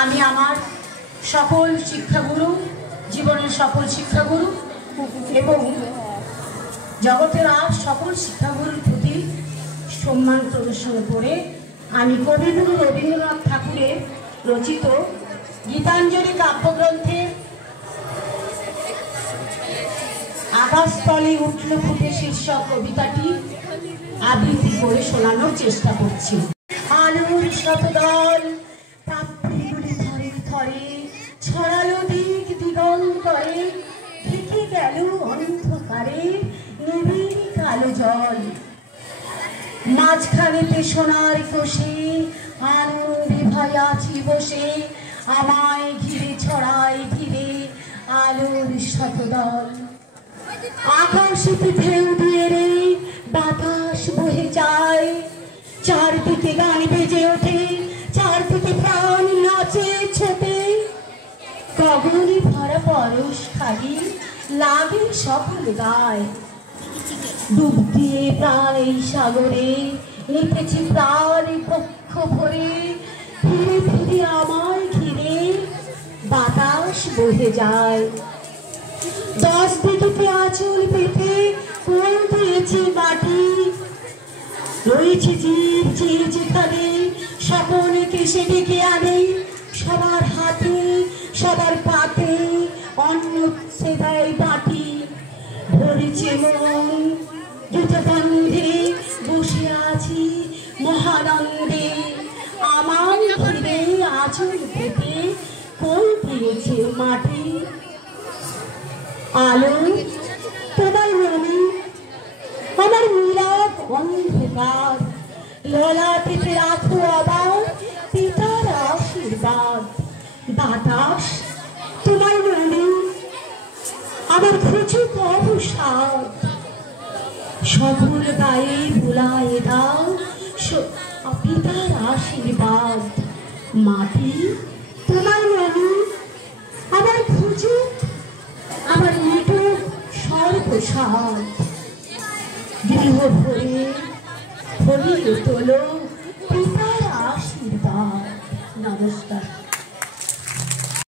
আমি আমার সকল শিক্ষাগুরু, জীবনের সকল শিক্ষাগুরু এবং জগতের আর সকল শিক্ষাগুরুর প্রতি সম্মান প্রদর্শন করে আমি কবিগুরু রবীন্দ্রনাথ ঠাকুরের রচিত গীতাঞ্জলি কাব্যগ্রন্থের আকাশতলে উঠল ফুটে শীর্ষক কবিতাটি আবৃত্তি করে শোনানোর চেষ্টা করছি। আলোর শতদল প্রাপ্তিগুলি ধরে ধরে ছড়ালো দিক দিগন্তরে, ঢেকে গেল অন্ধকারে নিবিড় কালো জল। মাঝখানেতে সোনার কোষে আনন্দে ভয় আছি বসে, আমায় ঘিরে ছড়ায় ধীরে আলোর শতদল। আকাশেতে ঢেউ দিয়ে রে বাতাস বহে যায়, চারদিকে গান বেজে ওঠে, চারদিকে প্রাণ নাচে ছোটে। গগনে ভরা পরশ খালি লাগে সকল গায়, ডুব দিয়ে প্রায় সাগরে লিখেছি প্রাণ পক্ষ ভরে। ফিরে ফিরে আমায় ঘিরে বাতাস বহে যায়, 10 দিকে আঁচল পেতে কোল দিয়েছি মাটি। রয়েছে জীব যে যেখানে সকলকে সে ডেকে আনে, সবার হাতে সবার পাতে অন্ন সে দেয় বাটি। ধরেছে মন দুটো বন্ধে বসে আছি মহানন্দে, আমার ঘিরে আঁচল পেতে কোল দিয়েছে মাটি। আলো তোমার মনে আমার নীরব অন্ধকার, ললাটেতে রাখো আবার পিতার আশীর্বাদ। বাতাস তোমার মনে আমার খুঁজুক অবসাদ, সকল গায়ে বুলায় দাও পিতার আশীর্বাদ। মাটি তোমার মনে আমার খুঁজুক আমার মিটুক সর্বসাদ। গৃহ ভরে ভরিয়ে তোলো পিতার আশীর্বাদ। নমস্কার।